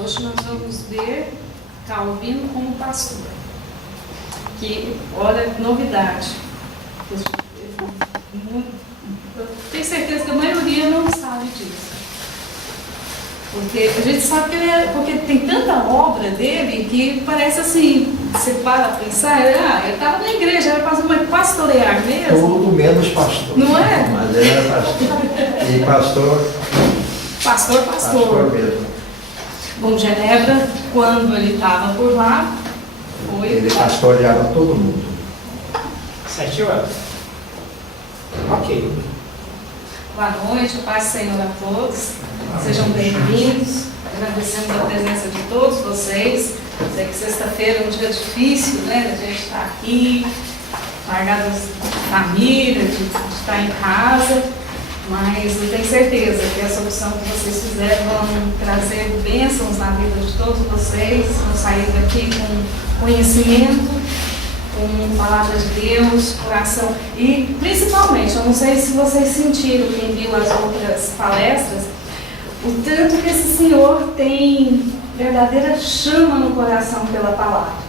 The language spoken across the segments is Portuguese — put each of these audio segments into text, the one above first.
Hoje nós vamos ver Calvino como pastor. Que, olha, novidade. Eu tenho certeza que a maioria não sabe disso. Porque a gente sabe que ele é, porque tem tanta obra dele que parece assim, você para pensar, ele estava na igreja, era pastor, mas pastorear mesmo. Tudo menos pastor. Não é? Mas ele era pastor. E pastor. Pastor mesmo. Bom, Genebra, quando ele estava por lá, Ele pastoreava todo mundo. 7 horas. Ok. Boa noite, paz do Senhor a todos. Sejam bem-vindos. Agradecemos a presença de todos vocês. Sei que sexta-feira é um dia difícil, né? A gente estar aqui, largado de família, de estar em casa. Mas eu tenho certeza que essa opção que vocês fizeram vão trazer bênçãos na vida de todos vocês. Vão sair daqui com conhecimento, com palavra de Deus, coração. E principalmente, eu não sei se vocês sentiram, quem viu as outras palestras, o tanto que esse Senhor tem verdadeira chama no coração pela palavra.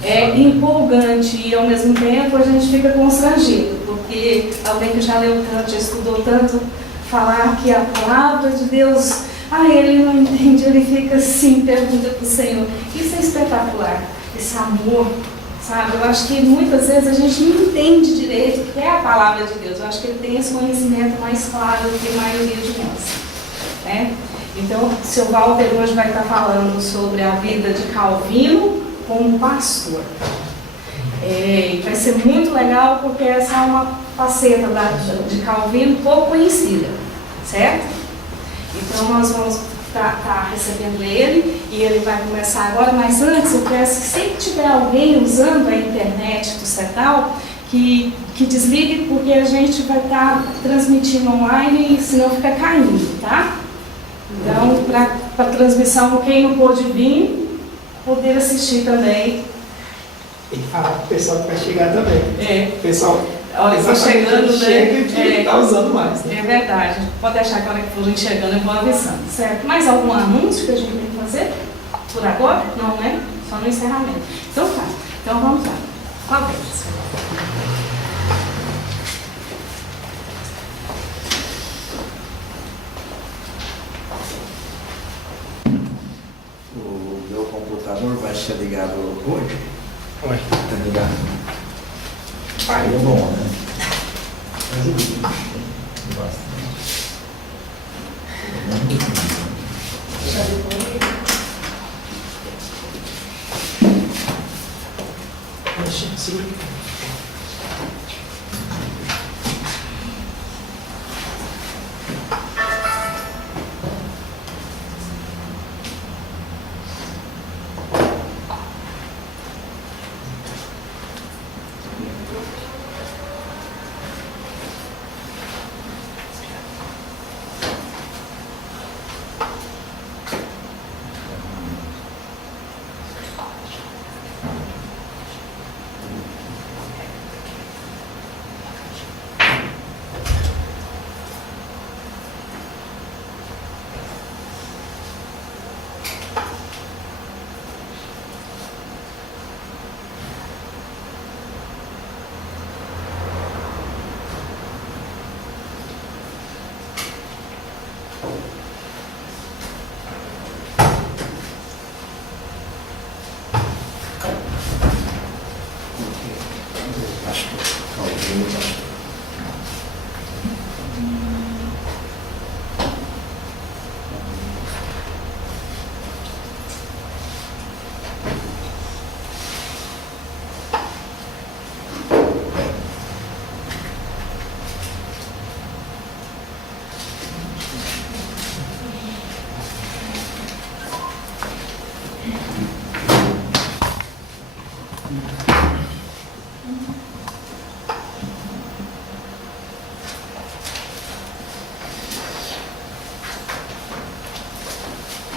É empolgante e ao mesmo tempo a gente fica constrangido, porque alguém que já leu tanto, já estudou tanto, falar que a palavra de Deus, ele não entende, ele fica assim, pergunta para o Senhor. Isso é espetacular, esse amor, sabe? Eu acho que muitas vezes a gente não entende direito o que é a palavra de Deus. Eu acho que ele tem esse conhecimento mais claro do que a maioria de nós, né? Então, o seu Walter hoje vai estar falando sobre a vida de Calvino como pastor. Vai ser muito legal porque essa é uma faceta de Calvino pouco conhecida, certo? Então nós vamos estar recebendo ele e ele vai começar agora, mas antes eu peço que sempre tiver alguém usando a internet do CETAL que desligue, porque a gente vai estar transmitindo online e senão fica caindo, tá? Então, para a transmissão, quem não pôde vir, poder assistir também. Tem que falar para o pessoal que vai chegar também. O pessoal, olha, está chegando, chega e está usando mais. Né? É verdade. Pode deixar que a hora que for chegando eu vou avisando, certo? Mais algum anúncio que a gente tem que fazer? Por agora? Não, né? Só no encerramento. Então tá. Então vamos lá. Qual vez? O meu computador vai ser ligado hoje? Ué. Está ligado? Aí é bom, né? Sim.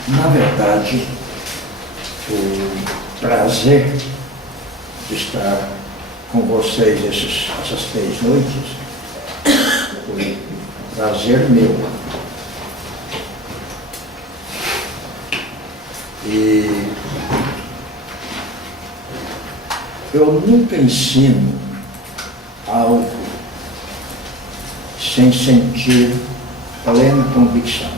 Na verdade, o prazer de estar com vocês essas 3 noites foi um prazer meu. E eu nunca ensino algo sem sentir plena convicção.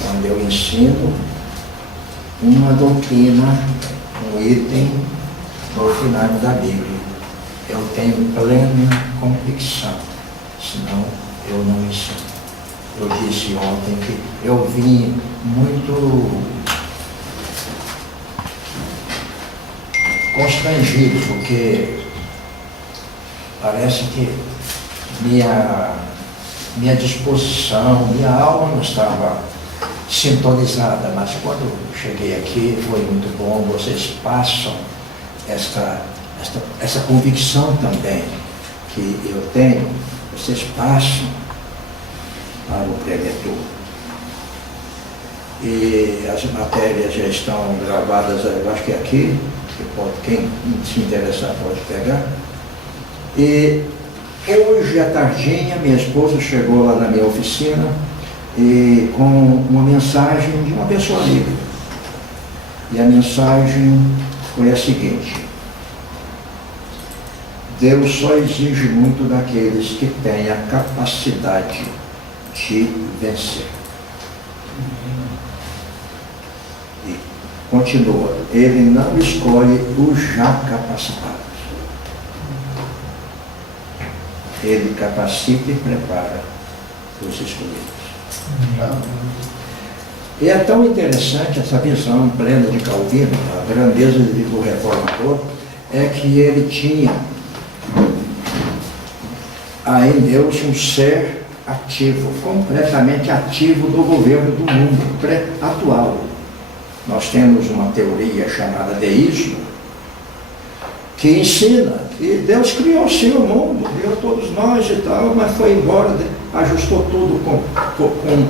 Quando eu ensino uma doutrina, um item doutrinário da Bíblia, eu tenho plena convicção, senão eu não ensino. Eu disse ontem que eu vim muito constrangido, porque parece que minha disposição, minha alma não estava sintonizada, mas quando cheguei aqui foi muito bom. Vocês passam essa convicção também que eu tenho, vocês passam para o preletor. E as matérias já estão gravadas, eu acho que aqui, quem se interessar pode pegar. E hoje à tardinha, minha esposa chegou lá na minha oficina e com uma mensagem de uma pessoa amiga. E a mensagem foi a seguinte: Deus só exige muito daqueles que têm a capacidade de vencer. E continua, ele não escolhe os já capacitados. Ele capacita e prepara os escolhidos. E é tão interessante essa visão plena de Calvino, a grandeza do reformador, é que ele tinha em Deus um ser ativo, completamente ativo do governo do mundo atual. Nós temos uma teoria chamada deísmo, que ensina que Deus criou sim o mundo, criou todos nós e tal, mas foi embora, ajustou tudo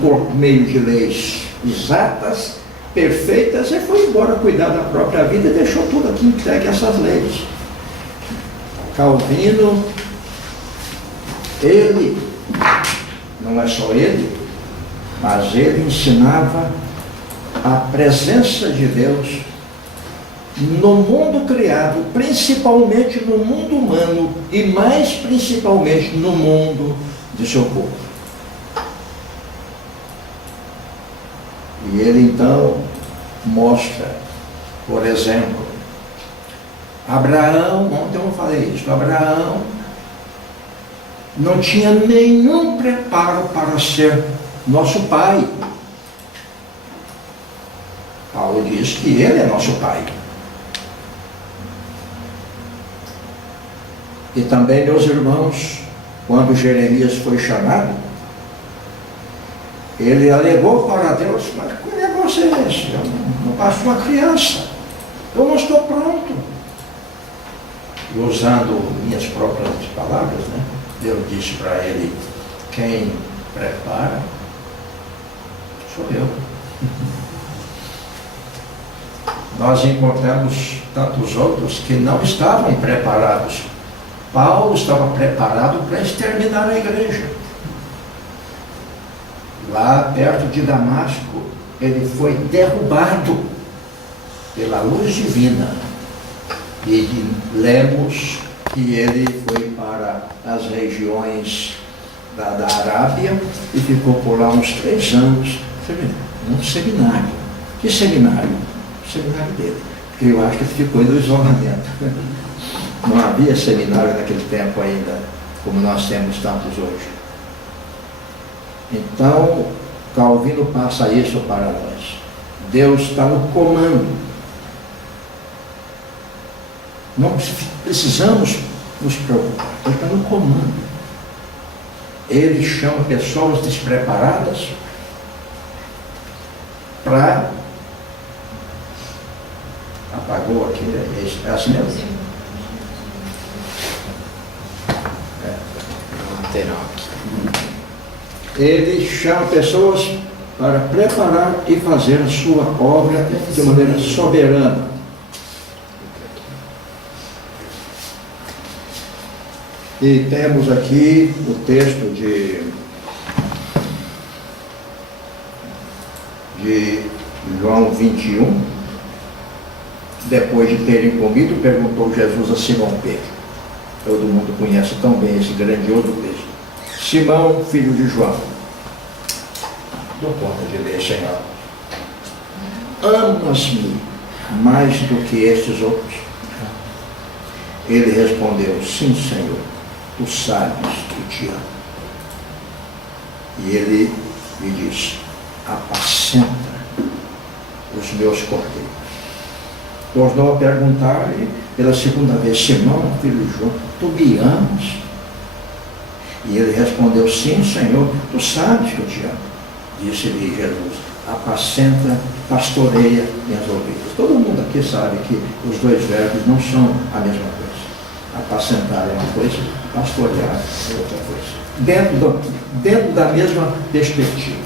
por meio de leis exatas, perfeitas, e foi embora cuidar da própria vida e deixou tudo aqui entregue a essas leis. Calvino, ele, não é só ele, mas ele ensinava a presença de Deus no mundo criado, principalmente no mundo humano e mais principalmente no mundo de seu povo. E ele então mostra, por exemplo, Abraão, ontem eu falei isso, Abraão não tinha nenhum preparo para ser nosso pai. Paulo diz que ele é nosso pai. E também, meus irmãos, quando Jeremias foi chamado, ele alegou para Deus: mas que negócio é esse? Eu não passo uma criança, eu não estou pronto. E usando minhas próprias palavras, né? Deus disse para ele: quem prepara sou eu. Nós encontramos tantos outros que não estavam preparados. Paulo estava preparado para exterminar a igreja. Lá perto de Damasco, ele foi derrubado pela luz divina. E lemos que ele foi para as regiões da Arábia e ficou por lá uns 3 anos, num seminário. Que seminário? O seminário dele. Porque eu acho que ele ficou no isolamento. Não havia seminário naquele tempo ainda, como nós temos tantos hoje. Então, Calvino passa isso para nós. Deus está no comando. Não precisamos nos preocupar. Ele está no comando. Ele chama pessoas despreparadas para... Apagou aqui, é assim mesmo? Ele chama pessoas para preparar e fazer a sua obra de maneira soberana. E temos aqui o texto de de João 21, depois de terem comido, perguntou Jesus a Simão Pedro. Todo mundo conhece tão bem esse grandioso texto. Simão, filho de João, dou conta de ler, Senhor. Amas-me mais do que estes outros? Ele respondeu, sim, Senhor, tu sabes que te amo. E ele lhe disse, apacenta os meus cordeiros. Tornou a perguntar-lhe pela segunda vez, Simão, filho de João, tu me amas? E ele respondeu, sim, Senhor, tu sabes que eu te amo. Disse-lhe Jesus, apacenta, pastoreia minhas ovelhas. Todo mundo aqui sabe que os dois verbos não são a mesma coisa. Apacentar é uma coisa, pastorear é outra coisa. Dentro da mesma perspectiva.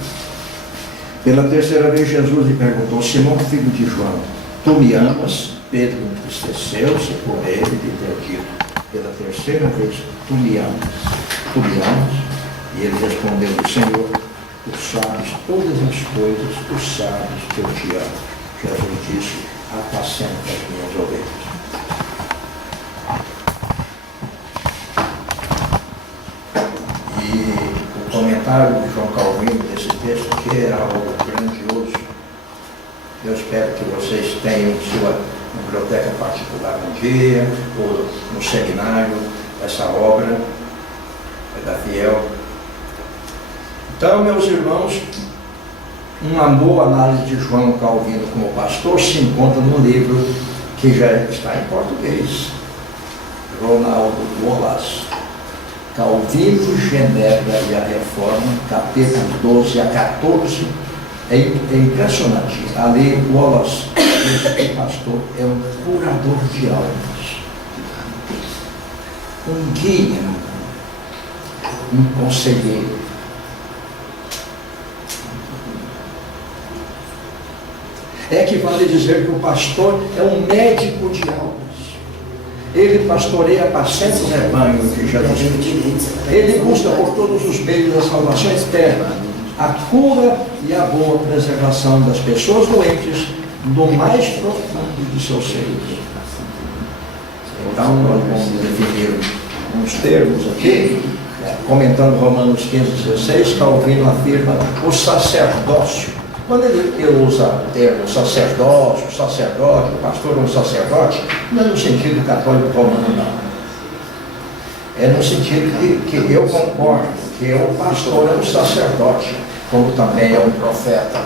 Pela terceira vez Jesus lhe perguntou, Simão, filho de João, tu me amas? Pedro entristeceu-se por ele de ter dito, pela terceira vez, tu me amas? Tu me amas? E ele respondeu, Senhor, tu sabes todas as coisas, tu sabes que eu te amo. Jesus disse, apacenta as minhas ovelhas. E o comentário de João Calvino desse texto, que é algo grandioso, eu espero que vocês tenham sua biblioteca particular um dia, ou no seminário, essa obra é da Fiel. Então, meus irmãos, uma boa análise de João Calvino como pastor se encontra no livro que já está em português, Ronaldo Wallace, Calvino, Genebra e a Reforma, capítulos 12 a 14, é impressionante. Ali, Wallace, esse pastor, é um curador de almas, um guia, um conselheiro. É que vale dizer que o pastor é um médico de almas. Ele pastoreia, apacenta o rebanho de Jesus Cristo. Ele busca por todos os meios da salvação eterna, a cura e a boa preservação das pessoas doentes do mais profundo de seus seres. Então, nós vamos definir uns termos aqui, comentando Romanos 15:16, Calvino afirma o sacerdócio. Quando ele usa o termo sacerdócio, o pastor é um sacerdote, não é no sentido católico romano, não. É no sentido que eu concordo, que o pastor é um sacerdote, como também é um profeta.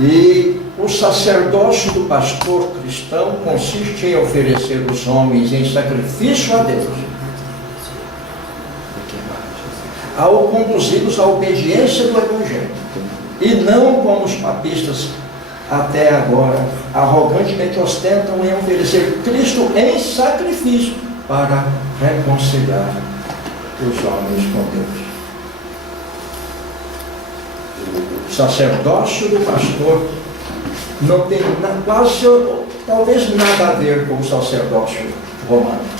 E o sacerdócio do pastor cristão consiste em oferecer os homens em sacrifício a Deus, ao conduzi-los à obediência do Evangelho, e não como os papistas até agora arrogantemente ostentam em oferecer Cristo em sacrifício para reconciliar os homens com Deus. O sacerdócio do pastor não tem quase, talvez nada a ver com o sacerdócio romano.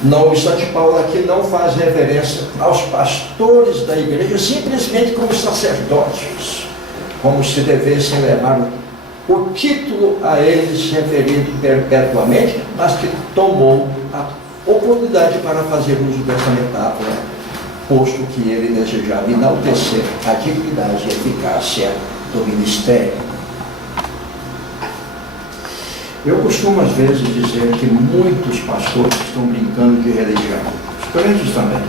Não obstante, Paulo aqui não faz referência aos pastores da igreja simplesmente como sacerdotes, como se devessem levar o título a eles referido perpetuamente, mas que tomou a oportunidade para fazer uso dessa metáfora, posto que ele desejava enaltecer a dignidade e eficácia do ministério. Eu costumo às vezes dizer que muitos pastores estão brincando de religião, os crentes também,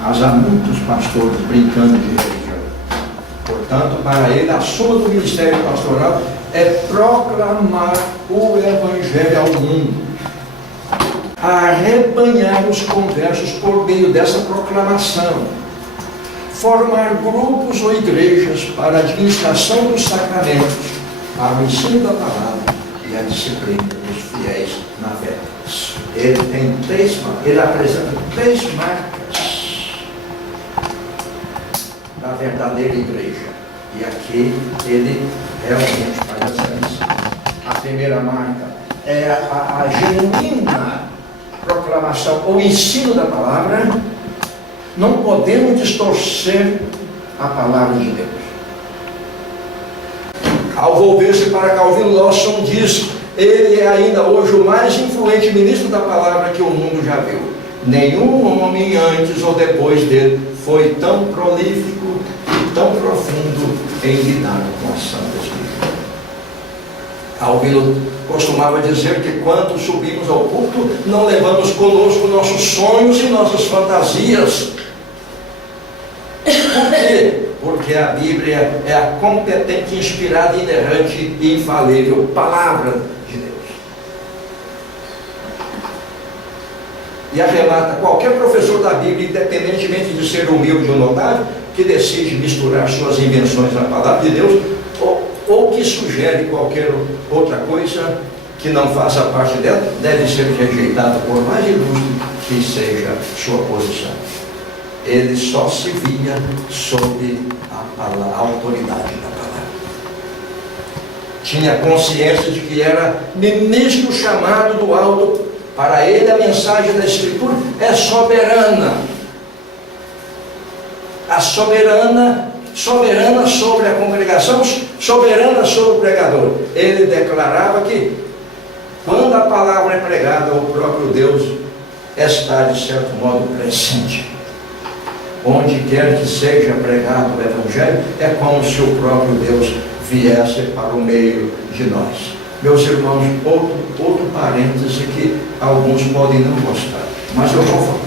mas há muitos pastores brincando de religião. Portanto, para ele, a soma do ministério pastoral é proclamar o Evangelho ao mundo, arrebanhar os conversos por meio dessa proclamação, formar grupos ou igrejas para a administração dos sacramentos, para o ensino da palavra e a disciplina dos fiéis na fé. Ele apresenta três marcas da verdadeira igreja. E aqui ele realmente faz essa missão. A primeira marca é a genuína proclamação ou ensino da palavra. Não podemos distorcer a palavra de Deus. Ao volver-se para Calvin, Lawson diz: ele é ainda hoje o mais influente ministro da palavra que o mundo já viu. Nenhum homem antes ou depois dele foi tão prolífico e tão profundo em lidar com as santas Escrituras. Calvin costumava dizer que quando subimos ao culto, não levamos conosco nossos sonhos e nossas fantasias. Por quê? Porque a Bíblia é a competente, inspirada, inerrante e infalível palavra de Deus. E arremata: qualquer professor da Bíblia, independentemente de ser humilde ou notável, que decide misturar suas invenções na palavra de Deus, ou que sugere qualquer outra coisa que não faça parte dela, deve ser rejeitado, por mais ilustre que seja sua posição. Ele só se via sob a autoridade da palavra. Tinha consciência de que era ministro chamado do alto. Para ele, a mensagem da Escritura é soberana. A soberana sobre a congregação, soberana sobre o pregador. Ele declarava que, quando a palavra é pregada, o próprio Deus está, de certo modo, presente. Onde quer que seja pregado o Evangelho, é como se o próprio Deus viesse para o meio de nós. Meus irmãos, outro parêntese que alguns podem não gostar, mas eu vou falar.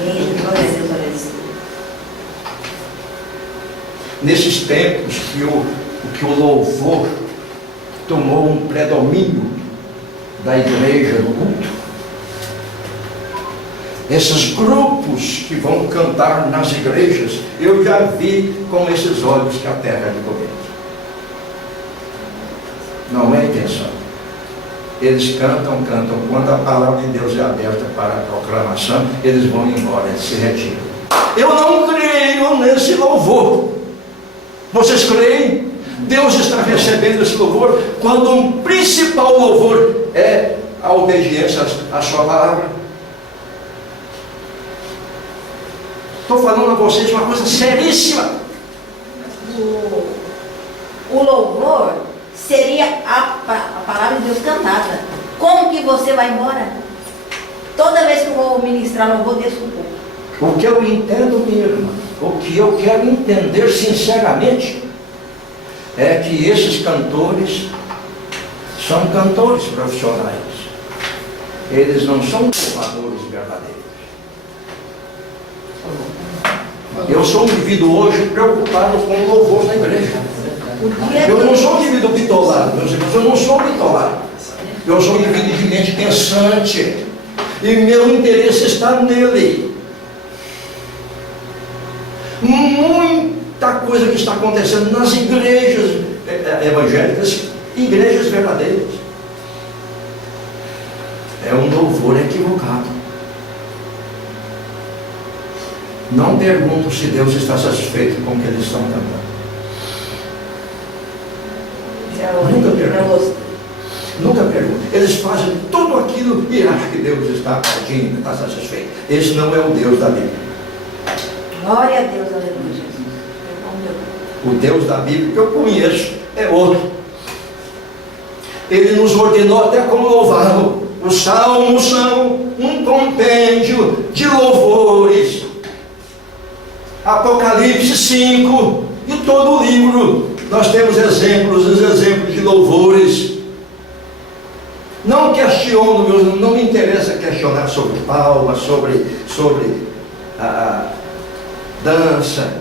Amém. Glória a Deus, glória a Deus. Nesses tempos que o louvor tomou um predomínio da igreja no culto, esses grupos que vão cantar nas igrejas, eu já vi com esses olhos que a terra é de comer. Não é intenção. Eles cantam. Quando a palavra de Deus é aberta para a proclamação, eles vão embora, eles se retiram. Eu não creio nesse louvor. Vocês creem? Deus está recebendo esse louvor quando um principal louvor é a obediência à sua palavra. Estou falando a vocês uma coisa seríssima. O louvor seria a palavra de Deus cantada. Como que você vai embora? Toda vez que eu vou ministrar louvor, desço um pouco. O que eu entendo, minha irmã, o que eu quero entender sinceramente, é que esses cantores são cantores profissionais. Eles não são louvadores verdadeiros. Eu sou um indivíduo hoje preocupado com o louvor na igreja. Eu não sou um indivíduo bitolado, meus irmãos, eu não sou bitolado. Eu sou um indivíduo de mente pensante. E meu interesse está nele. Muita coisa que está acontecendo nas igrejas evangélicas, igrejas verdadeiras, é um louvor equivocado. Não pergunto se Deus está satisfeito com o que eles estão cantando. Nunca pergunto. Nunca pergunto. Eles fazem tudo aquilo e acham que Deus está agindo, está satisfeito. Esse não é o Deus da Bíblia. Glória a Deus, aleluia, Jesus. O Deus da Bíblia que eu conheço é outro. Ele nos ordenou até como louvá-lo. Os salmos são um compêndio de louvores. Apocalipse 5 e todo o livro nós temos exemplos de louvores. Não questiono, não me interessa questionar sobre palmas, sobre a dança.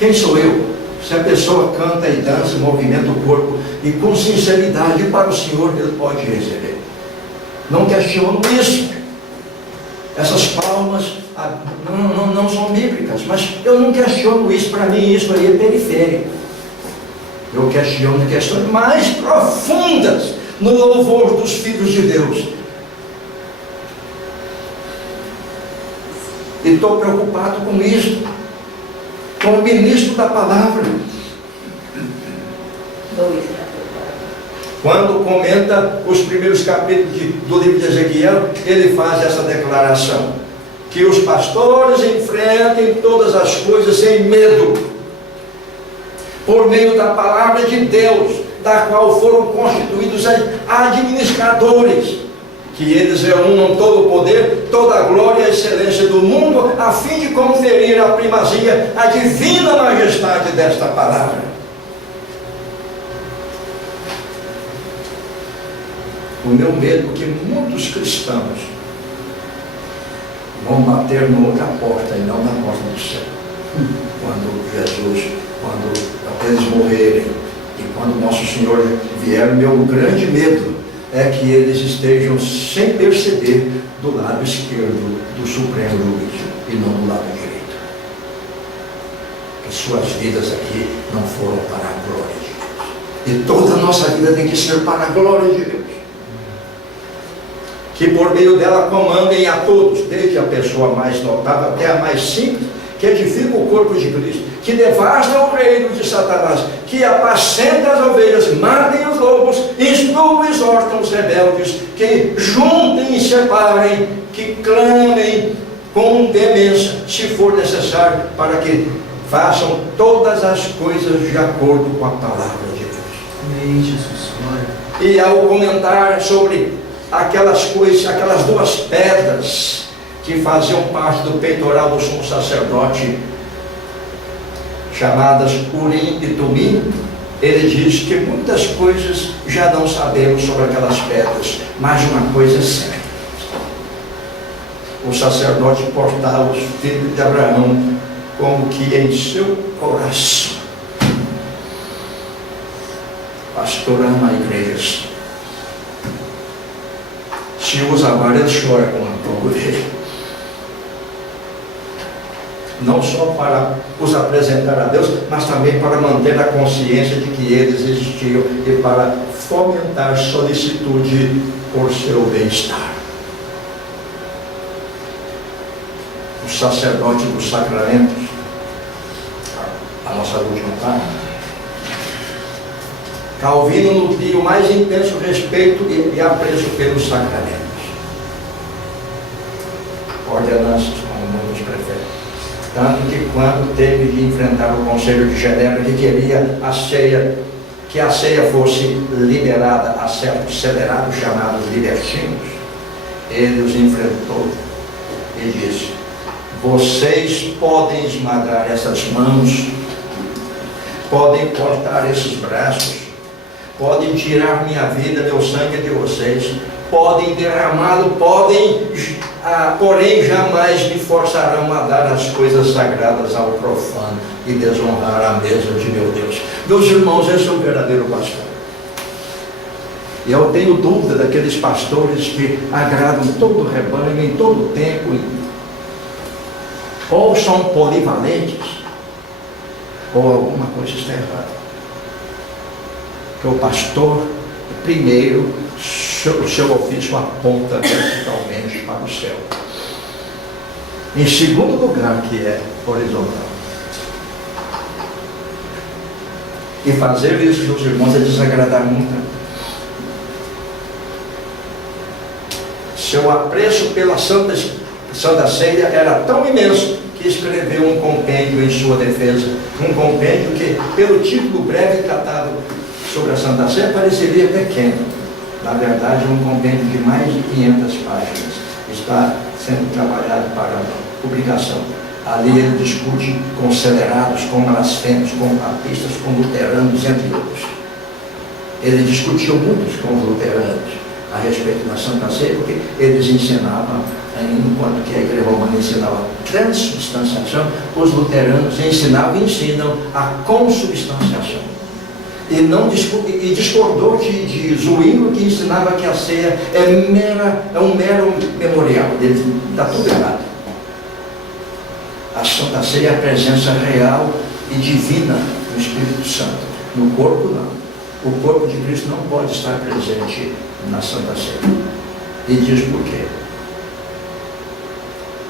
Quem sou eu? Se a pessoa canta e dança, movimenta o corpo e com sinceridade para o Senhor, ele pode receber. Não questiono isso. Essas palmas não são bíblicas, mas eu não questiono isso. Para mim isso aí é periférico. Eu questiono questões mais profundas no louvor dos filhos de Deus. E estou preocupado com isso, com o ministro da palavra. Quando comenta os primeiros capítulos do livro de Ezequiel, ele faz essa declaração, que os pastores enfrentem todas as coisas sem medo, por meio da palavra de Deus, da qual foram constituídos administradores, que eles reúnam todo o poder, toda a glória e a excelência do mundo, a fim de conferir a primazia, a divina majestade desta palavra. O meu medo é que muitos cristãos vão bater na outra porta e não na porta do céu. Quando Jesus, quando eles morrerem e quando nosso Senhor vier, meu grande medo é que eles estejam sem perceber do lado esquerdo do Supremo Juízo e não do lado direito. Que suas vidas aqui não foram para a glória de Deus. E toda a nossa vida tem que ser para a glória de Deus. Que por meio dela comandem a todos, desde a pessoa mais notável até a mais simples, que edifica o corpo de Cristo, que devasta o reino de Satanás, que apacenta as ovelhas, matem os lobos, instruam e exortam os rebeldes, que juntem e separem, que clamem com demência, se for necessário, para que façam todas as coisas de acordo com a palavra de Deus. Amém, Jesus. E ao comentar sobre aquelas coisas, aquelas duas pedras que faziam parte do peitoral do sumo sacerdote, chamadas Urim e Tumim, ele diz que muitas coisas já não sabemos sobre aquelas pedras, mas uma coisa é certa: o sacerdote portava os filhos de Abraão como que em seu coração. Pastor ama a igreja. Se usa agora, ele chora com a prova dele. Não só para os apresentar a Deus, mas também para manter a consciência de que eles existiam e para fomentar solicitude por seu bem-estar. O sacerdote dos sacramentos, a nossa última parte, Calvino nutria o mais intenso respeito e apreço pelos sacramentos. Ordenanças, como muitos preferem. Tanto que quando teve de enfrentar o Conselho de Genebra, que queria que a ceia fosse liberada a certos celerados chamados libertinos, ele os enfrentou e disse: vocês podem esmagar essas mãos, podem cortar esses braços, podem tirar minha vida, meu sangue de vocês, podem derramá-lo, porém jamais me forçarão a dar as coisas sagradas ao profano e desonrar a mesa de meu Deus. Meus irmãos, esse é o verdadeiro pastor. E eu tenho dúvida daqueles pastores que agradam todo o rebanho em todo o tempo, ou são polivalentes, ou alguma coisa está errada. Porque o pastor, primeiro, o seu ofício aponta verticalmente para o céu. Em segundo lugar, que é horizontal. E fazer isso, meus irmãos, é desagradar muito. Seu apreço pela Santa Ceia era tão imenso que escreveu um compêndio em sua defesa. Um compêndio que, pelo título breve tratado sobre a Santa Ceia, pareceria pequeno. Na verdade, é um compêndio de mais de 500 páginas. Está sendo trabalhado para publicação. Ali ele discute com celerados, com blasfemos, com papistas, com luteranos, entre outros. Ele discutiu muito com os luteranos a respeito da Santa Ceia, porque eles ensinavam, enquanto que a Igreja Romana ensinava transubstanciação, os luteranos ensinavam e ensinam a consubstanciação. E discordou de Zwinglio, que ensinava que a ceia é um mero memorial. Está tudo errado. A Santa Ceia é a presença real e divina do Espírito Santo. No corpo, não. O corpo de Cristo não pode estar presente na Santa Ceia. E diz por quê.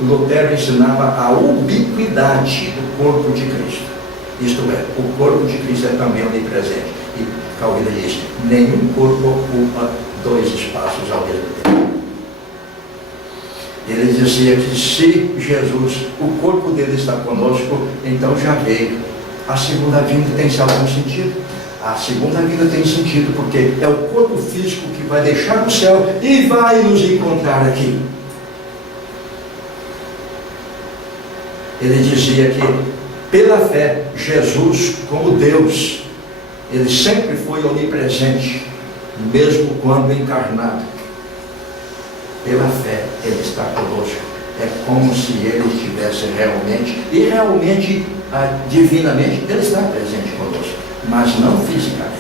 Lutero ensinava a ubiquidade do corpo de Cristo. Isto é, o corpo de Cristo é também onipresente. E Calvino diz: nenhum corpo ocupa dois espaços ao mesmo tempo. Ele diz: dizia que se Jesus, o corpo dele está conosco, então já veio. A segunda vinda tem algum sentido? A segunda vinda tem sentido porque é o corpo físico que vai deixar o céu e vai nos encontrar aqui. Ele dizia que, pela fé, Jesus, como Deus, ele sempre foi onipresente, mesmo quando encarnado. Pela fé, ele está conosco. É como se ele estivesse realmente, e realmente, divinamente, ele está presente conosco, mas não fisicamente.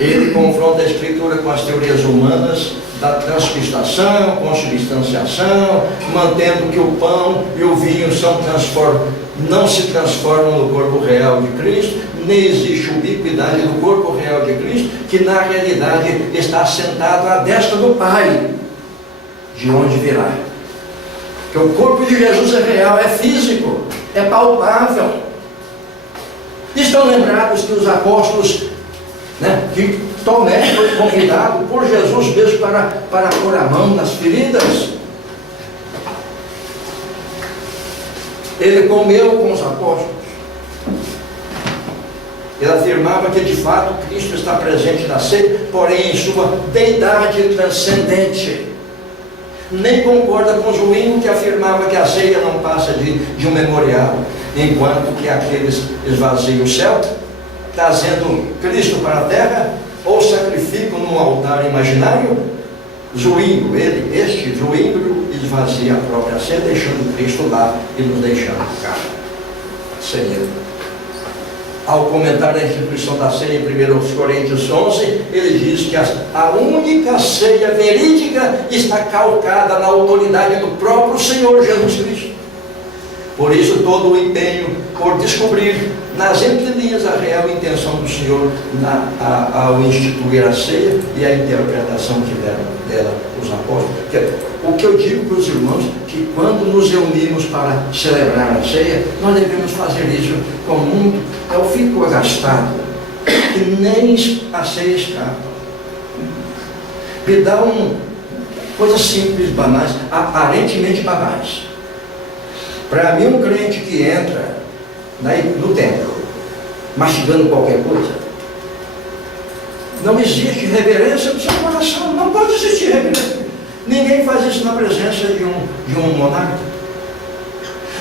Ele confronta a Escritura com as teorias humanas da transubstanciação, consubstanciação, mantendo que o pão e o vinho não se transformam no corpo real de Cristo, nem existe ubiquidade do corpo real de Cristo, que na realidade está sentado à destra do Pai, de onde virá. Que o corpo de Jesus é real, é físico, é palpável. Estão lembrados que os apóstolos, que Tomé foi convidado por Jesus mesmo para pôr a mão nas feridas. Ele comeu com os apóstolos. Ele afirmava que de fato Cristo está presente na ceia, porém em sua deidade transcendente. Nem concorda com Zwinglio, que afirmava que a ceia não passa de um memorial, enquanto que aqueles esvaziam o céu, trazendo Cristo para a terra, ou sacrificam num altar imaginário. Zwinglio, este Zwinglio, esvazia a própria ceia, deixando Cristo lá e nos deixando cá, sem ele. Ao comentar a instituição da ceia em 1 Coríntios 11, ele diz que a única ceia verídica está calcada na autoridade do próprio Senhor Jesus Cristo. Por isso, todo o empenho por descobrir nas entrelinhas a real intenção do Senhor ao instituir a ceia e a interpretação que deram dela os apóstolos. O que eu digo para os irmãos, que quando nos reunimos para celebrar a ceia, nós devemos fazer isso com muito. Eu fico agastado, que nem a ceia escapa. Me dá coisas simples, banais, aparentemente banais. Para mim, um crente que entra no templo, mastigando qualquer coisa, não existe reverência no seu coração, não pode existir reverência. Ninguém faz isso na presença de um monarca.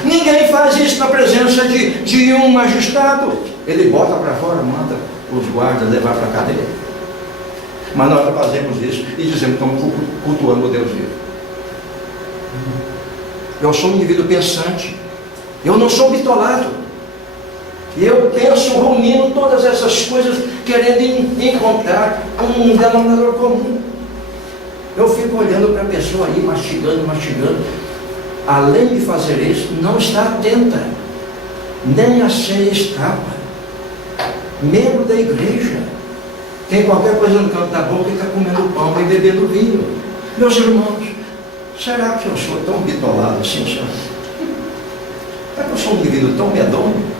Ninguém faz isso na presença de um magistrado. Ele bota para fora, manda os guardas levar para a cadeia. Mas nós fazemos isso e dizemos que estamos cultuando o Deus vivo. Eu sou um indivíduo pensante. Eu não sou bitolado. Eu penso, rumino todas essas coisas, querendo encontrar um denominador comum. Eu fico olhando para a pessoa aí, mastigando. Além de fazer isso, não está atenta. Nem a ceia escapa. Membro da igreja tem qualquer coisa no canto da boca e está comendo pão e bebendo vinho. Meus irmãos, será que eu sou tão bitolado assim, senhor? Será que eu sou um indivíduo tão medonho?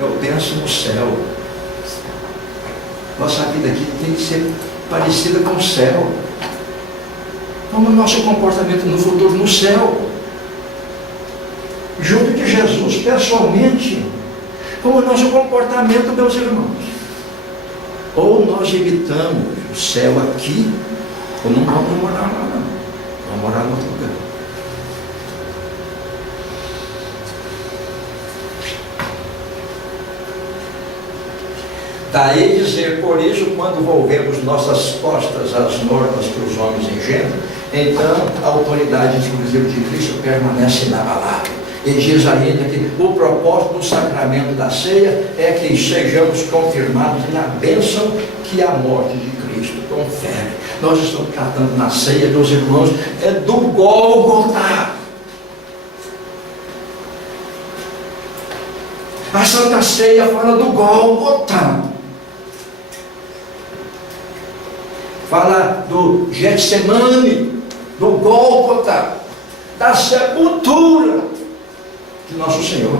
Eu penso no céu. Nossa vida aqui tem que ser parecida com o céu. Como o nosso comportamento no futuro, no céu. Junto de Jesus, pessoalmente. Como o nosso comportamento, meus irmãos. Ou nós imitamos o céu aqui, ou não vamos morar lá, não. Vamos morar em outro lugar. Daí dizer, por isso, quando volvemos nossas costas às normas que os homens engendram, então a autoridade exclusiva de Cristo permanece inabalável. E diz ainda que o propósito do sacramento da ceia é que sejamos confirmados na bênção que a morte de Cristo confere. Nós estamos tratando na ceia dos irmãos, é do Gólgota. A Santa Ceia fala do Gólgota. Fala do Getsemane, do Gólgota, da sepultura de nosso Senhor.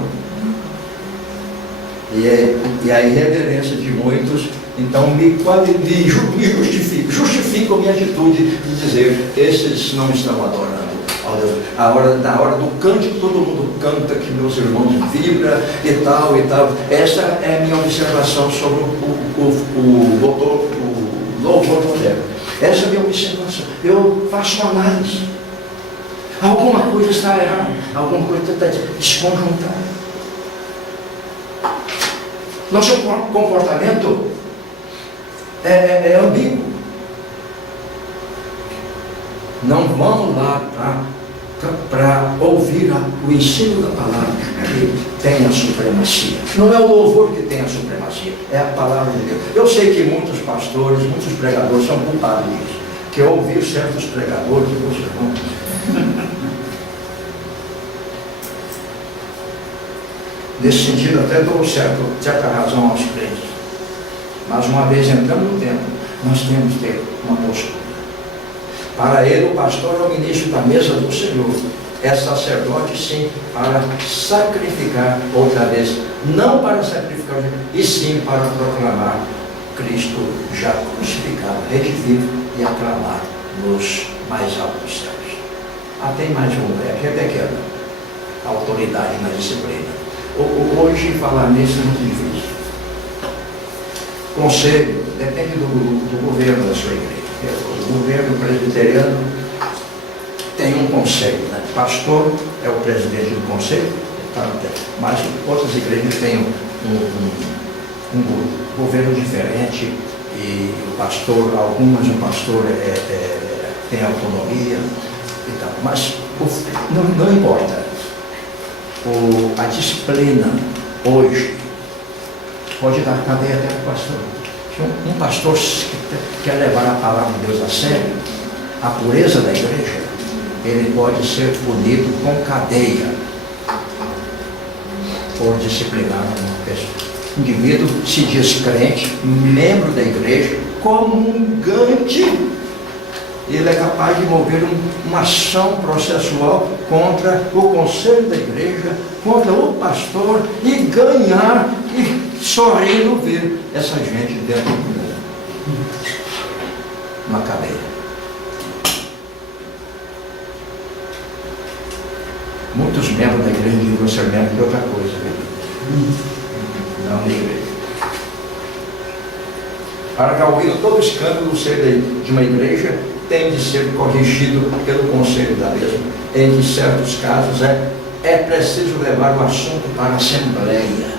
E a irreverência de muitos Então me justifico a minha atitude de dizer, esses não estão adorando ao Deus. Na hora do cântico, todo mundo canta, que meus irmãos vibram e tal e tal. Essa é a minha observação sobre o louvor moderno. Essa é a minha observação. Eu faço uma análise. Alguma coisa está errada, alguma coisa está desconjuntada. Nosso comportamento é ambíguo. Não vamos lá para ouvir o ensino da palavra que tem a supremacia. Não é o louvor que tem a supremacia, é a palavra de Deus. Eu sei que muitos pastores, muitos pregadores são culpados disso, que eu ouvi certos pregadores, meus irmãos. Nesse sentido, até dou certa razão aos crentes. Mas uma vez entrando no templo, nós temos que ter uma postura. Para ele, o pastor é o ministro da mesa do Senhor. É sacerdote, sim, para sacrificar outra vez. Não para sacrificar, e sim para proclamar Cristo já crucificado, redivivo e aclamar nos mais altos céus. Tem mais um, aqui é pequeno. Autoridade na disciplina. Hoje falar nisso é muito difícil. Conselho depende do governo da sua igreja. O governo presbiteriano tem um conselho, né? Pastor é o presidente do conselho, mas outras igrejas têm um governo diferente e o pastor tem autonomia e tal. Mas não importa. A disciplina hoje pode dar cadeia até para o pastor. Se um pastor quer levar a palavra de Deus a sério, a pureza da igreja, ele pode ser punido com cadeia por disciplinar uma pessoa. O indivíduo se diz crente, membro da igreja, comungante. Ele é capaz de mover uma ação processual contra o conselho da igreja, contra o pastor e ganhar e sorrindo ver essa gente dentro de uma cadeia. Muitos membros da igreja deviam ser membros de outra coisa, não da igreja. Para que ouvindo todo escândalo do ser de uma igreja, tem de ser corrigido pelo conselho da mesma. Em certos casos é preciso levar o assunto para a assembleia.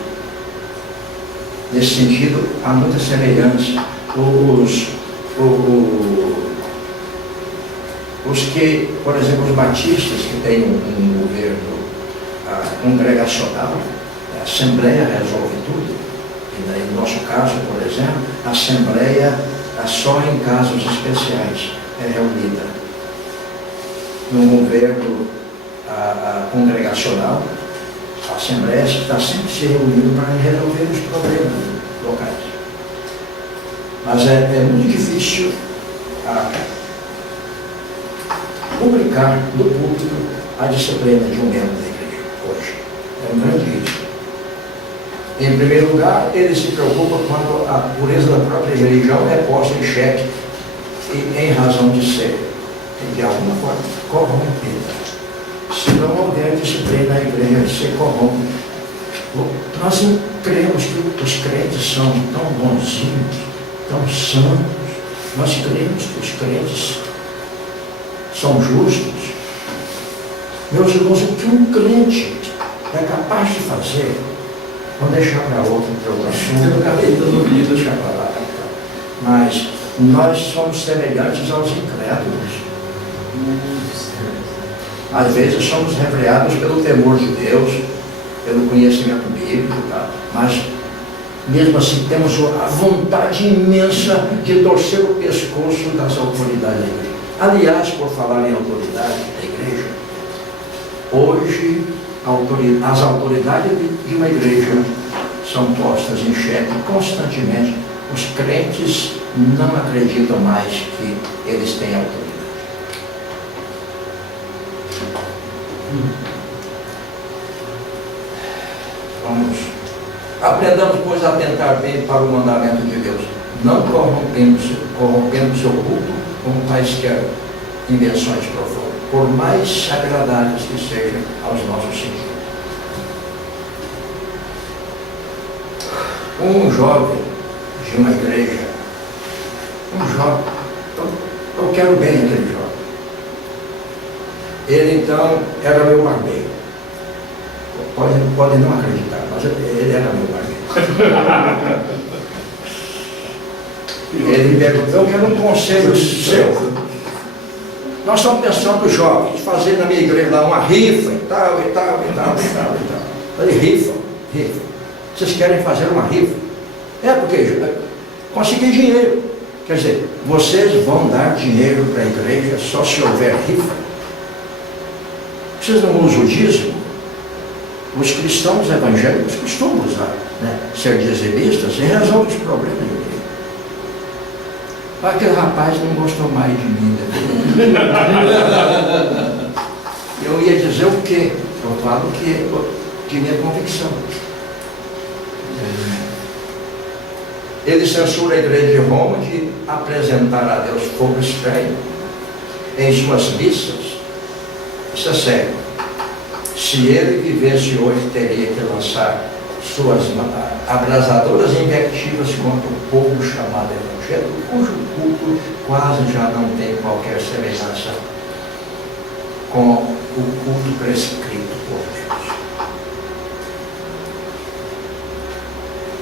Nesse sentido, há muita semelhança. Os que, por exemplo, os batistas que têm um governo congregacional, a assembleia resolve tudo. E no nosso caso, por exemplo, a assembleia só em casos especiais é reunida. No governo congregacional, a Assembleia está sempre se reunindo para resolver os problemas locais. Mas é muito difícil publicar do público a disciplina de um membro da igreja hoje. É um grande risco. Em primeiro lugar, ele se preocupa quando a pureza da própria religião é posta em xeque em razão de ser, de alguma forma, corrompida. Se não houver disciplina, a igreja se corrompe. Nós cremos que os crentes são tão bonzinhos, tão santos. Nós cremos que os crentes são justos. Meus irmãos, o que um crente é capaz de fazer, vamos deixar para outro assunto, eu acabei dando ouvido, deixar para lá. Mas nós somos semelhantes aos incrédulos. Às vezes somos refreados pelo temor de Deus, pelo conhecimento bíblico, tá? Mas mesmo assim temos a vontade imensa de torcer o pescoço das autoridades da igreja. Aliás, por falar em autoridade da igreja, hoje as autoridades de uma igreja são postas em xeque constantemente. Os crentes não acreditam mais que eles têm autoridade. Vamos. Aprendamos, pois, a atentar bem para o mandamento de Deus. não corrompendo seu culto com quaisquer invenções profanas, por mais agradáveis que sejam aos nossos sentidos. Um jovem de uma igreja, eu quero bem aquele jovem. Ele então era meu barbeiro. Pode não acreditar, mas ele era meu barbeiro. Ele me perguntou: eu quero um conselho seu. Nós estamos pensando, jovens, fazer na minha igreja lá uma rifa e tal. Falei: rifa. Vocês querem fazer uma rifa? É, porque consegui dinheiro. Quer dizer, vocês vão dar dinheiro para a igreja só se houver rifa? Vocês não usam o dízimo? Os cristãos evangélicos costumam usar, né, ser dizimistas e resolve os problemas da igreja. Aquele rapaz não gostou mais de mim. Eu ia dizer o quê? Eu falo que minha convicção. Ele censura a igreja de Roma de apresentar a Deus fogo estranho em suas missas. Isso é sério. Se ele vivesse hoje, teria que lançar suas abrasadoras invectivas contra o povo chamado evangélico, cujo culto quase já não tem qualquer semelhança com o culto prescrito por Deus.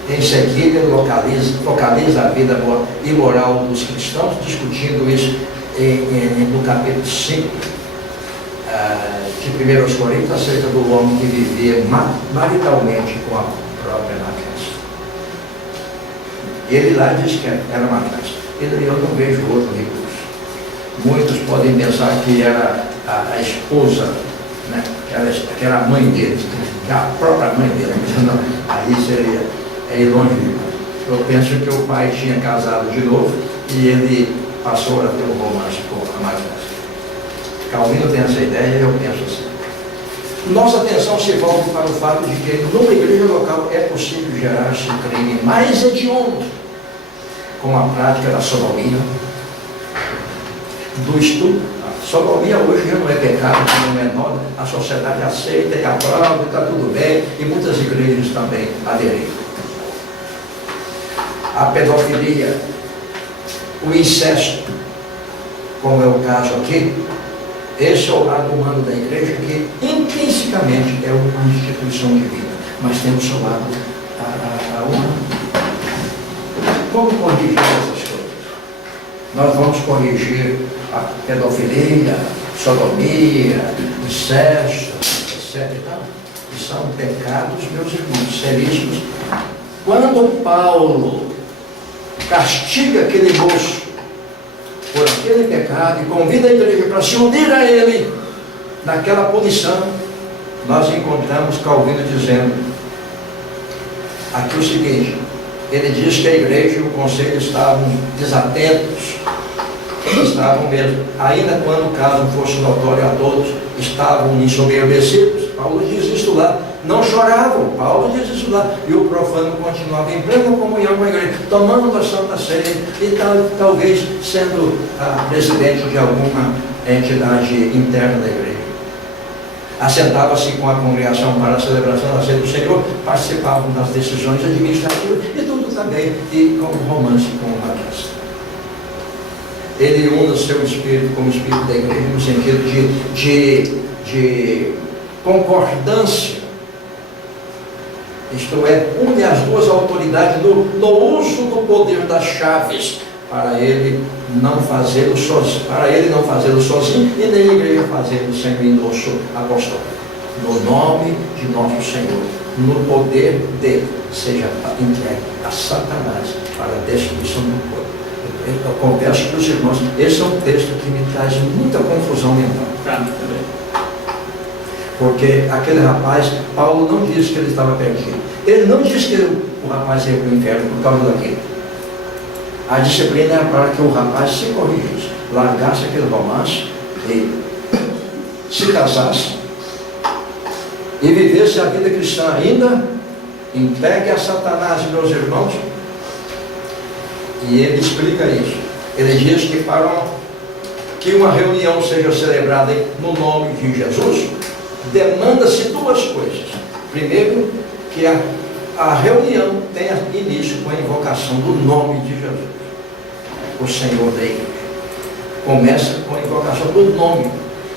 Em seguida, ele localiza a vida imoral dos cristãos, discutindo isso no capítulo 5 de 1 Coríntios, acerca do homem que vivia maritalmente com a própria madrasta. Ele lá diz que era madrasta. Eu não vejo outro recurso. Muitos podem pensar que era a esposa, né, que era a mãe dele, que a própria mãe dele. Não, aí seria longe demais. Eu penso que o pai tinha casado de novo e ele passou a ter um romance com a madrasta. Calvino tem essa ideia e eu penso assim. Nossa atenção se volta para o fato de que numa igreja local é possível gerar-se um crime mais hediondo, com a prática da sodomia, do estupro. A sodomia hoje já não é pecado, não é menor, a sociedade aceita e aprova e está tudo bem, e muitas igrejas também aderiram. A pedofilia, o incesto, como é o caso aqui, esse é o lado humano da igreja, que intrinsecamente é uma instituição divina, mas tem o seu lado humano. Como corrigir essas coisas? Nós vamos corrigir a pedofilia, sodomia, incesto, etc. Que são pecados, meus irmãos, seríssimos. Quando Paulo castiga aquele moço por aquele pecado e convida a igreja para se unir a ele naquela punição, nós encontramos Calvino dizendo aqui o seguinte: ele diz que a igreja e o conselho estavam desatentos, estavam mesmo, ainda quando o caso fosse notório a todos, estavam ensoberbecidos. Paulo diz isso lá. Não choravam, Paulo diz isso lá, e o profano continuava em plena comunhão com a igreja, tomando a Santa Ceia e talvez sendo presidente de alguma entidade interna da igreja. Assentava-se com a congregação para a celebração da ceia do Senhor, participavam das decisões administrativas e tudo também, e com romance com o madrasta. Ele une o seu espírito como espírito da igreja no sentido de concordância. Isto é, une as duas autoridades no uso do poder das chaves, para ele não fazê-lo sozinho, e nem a igreja fazê-lo sem o endosso apostólico. No nome de nosso Senhor, no poder dele, seja entregue a Satanás para a destruição do corpo. Eu confesso para os irmãos, esse é um texto que me traz muita confusão mental. Porque aquele rapaz, Paulo não disse que ele estava perdido. Ele não disse que o rapaz ia para o inferno por causa daquilo. A disciplina era para que o rapaz se corrigisse, largasse aquele romance e se casasse e vivesse a vida cristã ainda, entregue a Satanás, meus irmãos, E ele explica isso. Ele diz que para que uma reunião seja celebrada no nome de Jesus, demanda-se duas coisas. Primeiro, que a reunião tenha início com a invocação do nome de Jesus, o Senhor da igreja. Começa com a invocação do nome.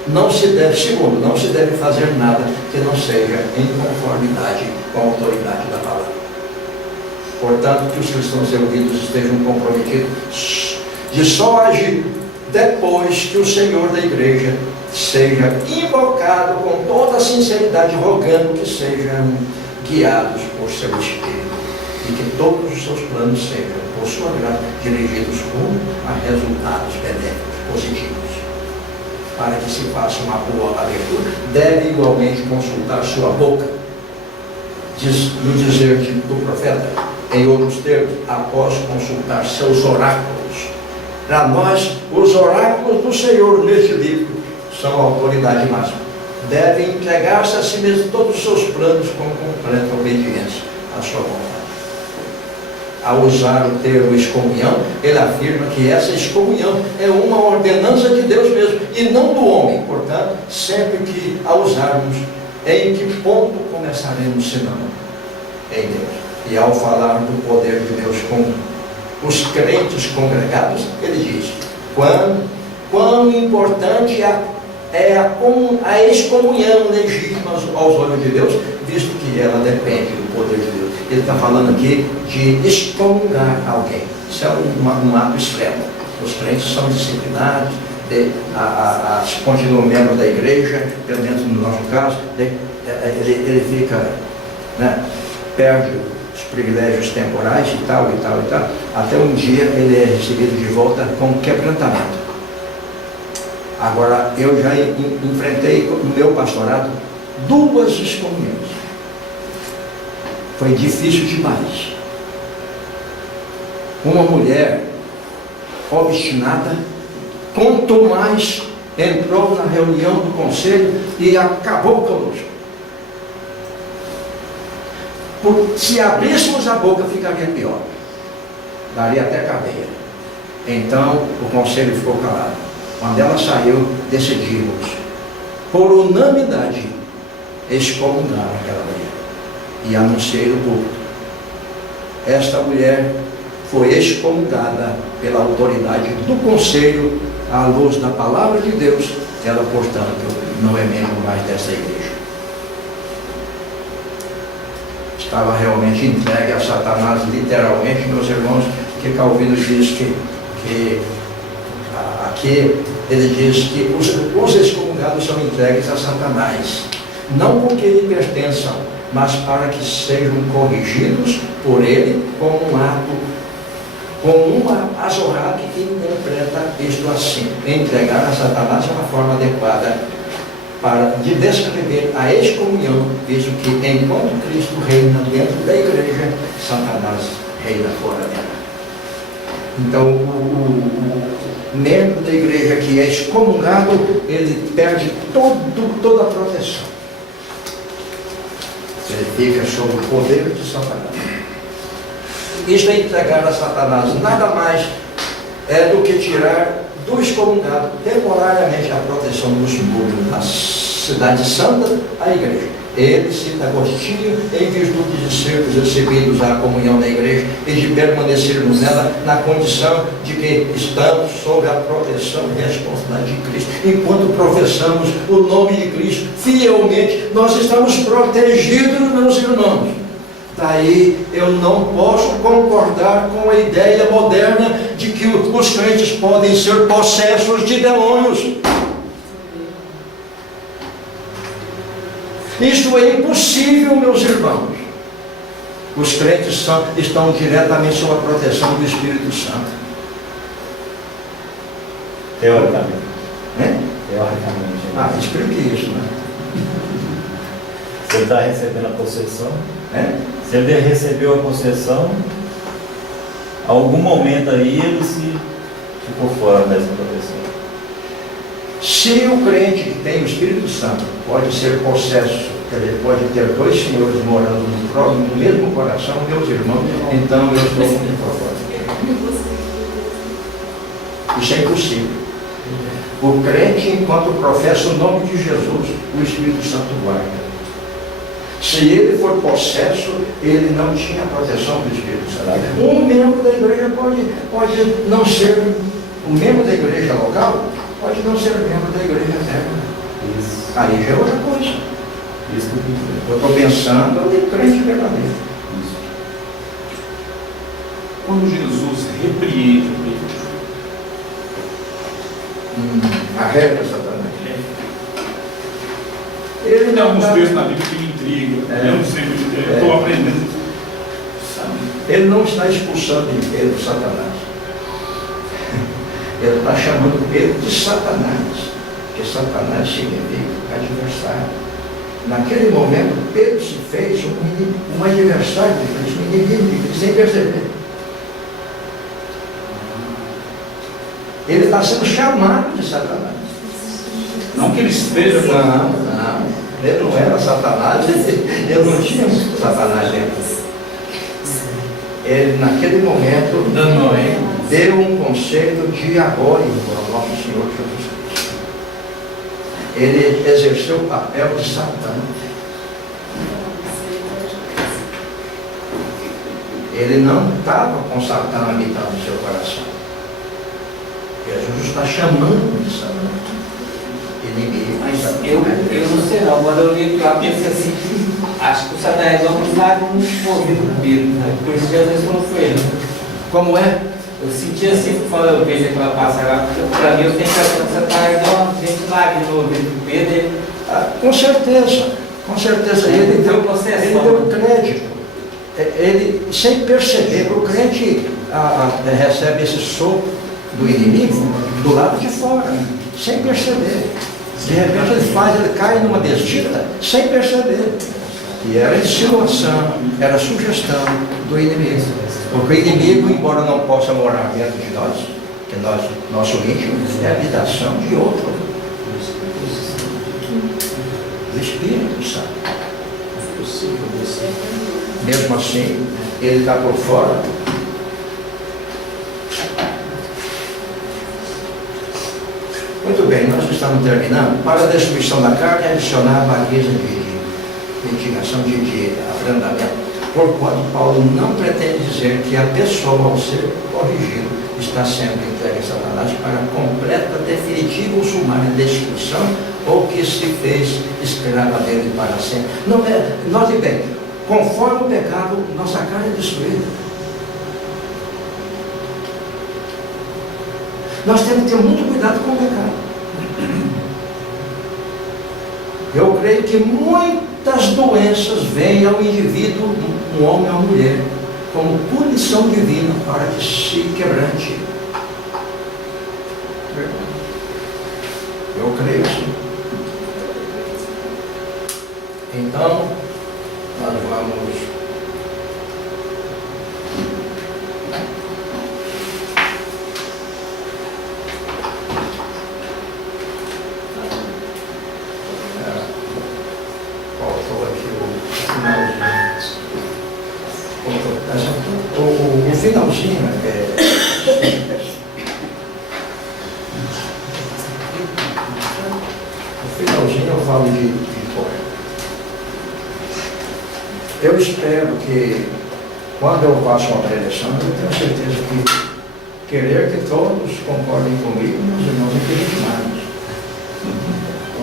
Não se deve, segundo, não se deve fazer nada que não seja em conformidade com a autoridade da palavra. Portanto, que os cristãos reunidos estejam comprometidos de só agir depois que o Senhor da igreja seja invocado com toda a sinceridade, rogando que sejam guiados por seu Espírito e que todos os seus planos sejam, por sua graça, dirigidos rumo a resultados benéficos, positivos. Para que se faça uma boa abertura, deve igualmente consultar sua boca, no dizer do profeta, em outros termos, após consultar seus oráculos. Para nós, os oráculos do Senhor neste livro são a autoridade máxima. Devem entregar-se a si mesmo todos os seus planos com completa obediência à sua vontade. Ao usar o termo excomunhão, ele afirma que essa excomunhão é uma ordenança de Deus mesmo e não do homem. Portanto, sempre que a usarmos, em que ponto começaremos senão? Em Deus. E ao falar do poder de Deus com os crentes congregados, ele diz: quão importante é a excomunhão legítima aos olhos de Deus, visto que ela depende do poder de Deus. Ele está falando aqui de excomungar alguém. Isso é um ato extremo. Os crentes são disciplinados, se continuam membros da igreja, pelo menos no nosso caso, ele fica, perde os privilégios temporais e tal, até um dia ele é recebido de volta com quebrantamento. Agora, eu já enfrentei no meu pastorado 2 excomunhões. Foi difícil demais. Uma mulher obstinada, quanto mais entrou na reunião do conselho e acabou conosco. Se abríssemos a boca, ficaria pior. Daria até cadeia. Então, o conselho ficou calado. Quando ela saiu, decidimos, por unanimidade, excomungar aquela mulher. E anunciei no público. Esta mulher foi excomungada pela autoridade do conselho, à luz da palavra de Deus. Ela, portanto, não é membro mais dessa igreja. Estava realmente entregue a Satanás, literalmente, meus irmãos, que Calvino diz que aqui ele diz que os excomungados são entregues a Satanás, não porque lhe pertençam, mas para que sejam corrigidos por ele como um ato, como uma azorra que interpreta isto assim. Entregar a Satanás é uma forma adequada de descrever a excomunhão, visto que enquanto Cristo reina dentro da igreja, Satanás reina fora dela. Então, o membro da igreja que é excomungado, ele perde toda a proteção. Ele fica sob o poder de Satanás. Isto é entregar a Satanás nada mais do que tirar do excomungado temporariamente a proteção dos muros da cidade santa, a igreja. Ele, cita Agostinho, em virtude de sermos recebidos à comunhão da igreja e de permanecermos nela na condição de que estamos sob a proteção e responsabilidade de Cristo. Enquanto professamos o nome de Cristo fielmente, nós estamos protegidos, meus irmãos. Daí eu não posso concordar com a ideia moderna de que os crentes podem ser possessos de demônios. Isto é impossível, meus irmãos. Os crentes estão diretamente sob a proteção do Espírito Santo. Teoricamente. Teoricamente. Explique isso, né? Você está recebendo a possessão? Se ele recebeu a possessão, algum momento aí ele ficou fora dessa proteção. Se o crente que tem o Espírito Santo pode ser possesso, ele pode ter 2 senhores morando no mesmo coração, meus irmãos, então eu estou muito fora. Isso é impossível. O crente, enquanto professa o nome de Jesus, o Espírito Santo guarda. Se ele for possesso, ele não tinha a proteção do Espírito Santo. Um membro da igreja pode não ser, o membro da igreja local pode não ser membro da igreja eterna. Isso. Aí já é outra coisa. Isso que eu quis dizer. Eu estou pensando em crente verdadeiro. Isso. Quando Jesus repreende o Pedro, A regra Satanás. Ele tem não alguns está, textos na Bíblia que me intrigam. Eu não sei muito, eu estou aprendendo. Sabe? ele não está expulsando de Pedro Satanás. Ele está chamando Pedro de Satanás, porque Satanás significa adversário. Naquele momento, Pedro se fez um adversário de Cristo, um inimigo de Cristo, sem perceber. Ele está sendo chamado de Satanás. Não que ele esteja com Não. Ele não era Satanás, ele não tinha Satanás dentro. Ele, naquele momento, deu um conceito diabólico ao nosso Senhor Jesus Cristo. Ele exerceu o papel de Satã. Ele não estava com Satã habitando no seu coração. Jesus está chamando de Satã. Inimigo. Mas eu não sei não, quando eu li lá, pensei assim, acho que o Satanás não estava envolvido com Pedro, né? Por isso Jesus não foi ele. Como é? Eu senti assim, quando eu vejo aquela passagem lá, para mim eu tenho que achar que o Satanás deu uma ventiladinha no ouvido do Pedro, ele Com certeza, ele deu crédito. Ele, sem perceber, o crente recebe esse sopro do inimigo do lado de fora, sem perceber. De repente ele cai numa desdita sem perceber. E era insinuação, era sugestão do inimigo. Porque o inimigo, embora não possa morar dentro de nós, que nosso íntimo é a habitação de outro. Do Espírito Santo. Mesmo assim, ele está por fora. Muito bem, nós estamos terminando. Para a destruição da carne, adicionar a baliza de mitigação de abrandamento. Porquanto Paulo não pretende dizer que a pessoa, ao ser corrigido, está sendo entregue a Satanás para completa, definitiva ou sumária destruição, ou que se fez escrava dele para sempre. Não é, note bem, conforme o pecado, nossa carne é destruída. Nós temos que ter muito cuidado com o pecado. Eu creio que muitas doenças vêm ao indivíduo, um homem ou mulher, como punição divina para que se quebrante. Eu creio sim. Então, nós vamos o finalzinho eu falo de poema. Eu espero que quando eu faço uma preleção, eu tenho certeza que querer que todos concordem comigo, meus irmãos, é querer demais.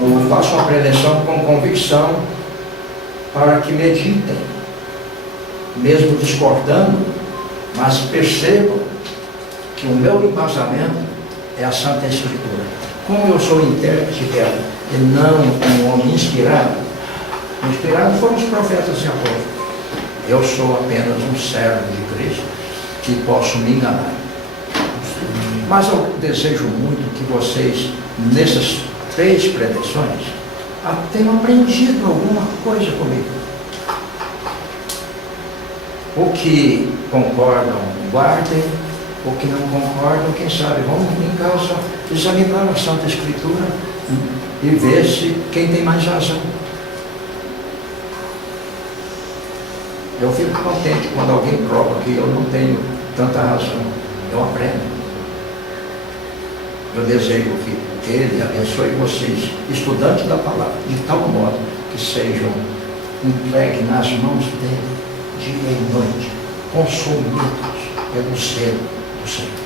Eu faço uma preleção com convicção para que meditem, mesmo discordando, mas percebam que o meu embasamento é a Santa Escritura. Como eu sou intérprete dela e não um homem inspirado, inspirados foram os profetas e apóstolos. Eu sou apenas um servo de Cristo que posso me enganar. Mas eu desejo muito que vocês, nessas 3 preleções, tenham aprendido alguma coisa comigo. O que concordam, guardem. O que não concordam, quem sabe, vamos em casa examinar a Santa Escritura e ver se quem tem mais razão. Eu fico contente quando alguém prova que eu não tenho tanta razão. Eu aprendo. Eu desejo que Ele abençoe vocês, estudantes da palavra, de tal modo que sejam entregues nas mãos dele, dia e noite, consumidos pelo zelo do Senhor.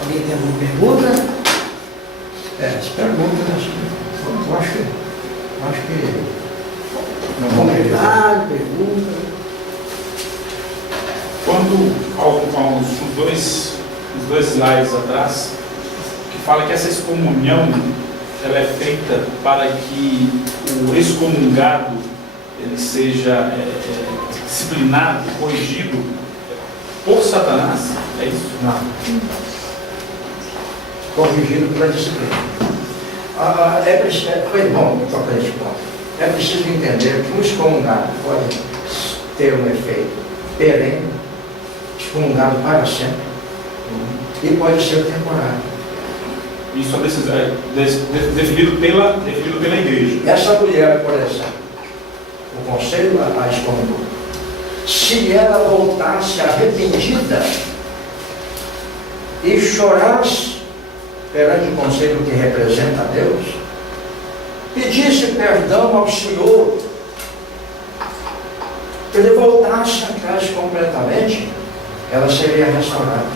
Alguém tem alguma pergunta? As perguntas, eu acho que não vão Comentário, pergunta. Quando, os dois slides atrás, que fala que essa excomunhão ela é feita para que o excomungado ele seja disciplinado, corrigido por Satanás, é isso? Não. Corrigido pela disciplina. Foi bom tocar esse ponto. É preciso entender que um excomungado pode ter um efeito perene, excomungado para sempre, e pode ser temporário. Isso é definido pela igreja. Essa mulher, por exemplo, o conselho a excomungou. Se ela voltasse arrependida e chorasse perante o conselho que representa a Deus, pedisse perdão ao Senhor, que ele voltasse atrás completamente, ela seria restaurada.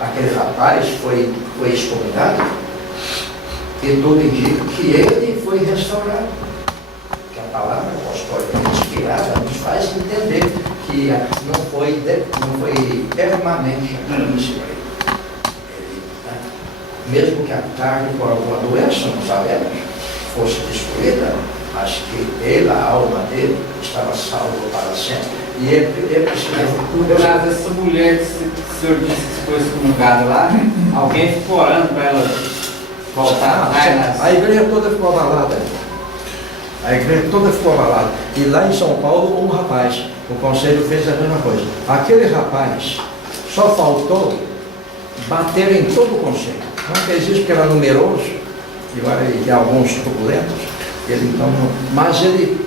Aquele rapaz foi excomungado e tudo indica que ele foi restaurado. Que a palavra apostólica inspirada nos faz entender que não foi permanente aquela disciplina. Mesmo que a carne, por alguma doença, não sabemos, fosse destruída, mas que ele, a alma dele, estava salva para sempre. E ele precisava. No caso, essa mulher que o senhor disse que foi excomungada lá, alguém ficou orando para ela voltar atrás. A igreja toda ficou abalada. A igreja toda ficou abalada. E lá em São Paulo, um rapaz, o conselho fez a mesma coisa. Aquele rapaz só faltou bater em todo o conselho. Não fez isso porque era numeroso, e alguns turbulentos, mas ele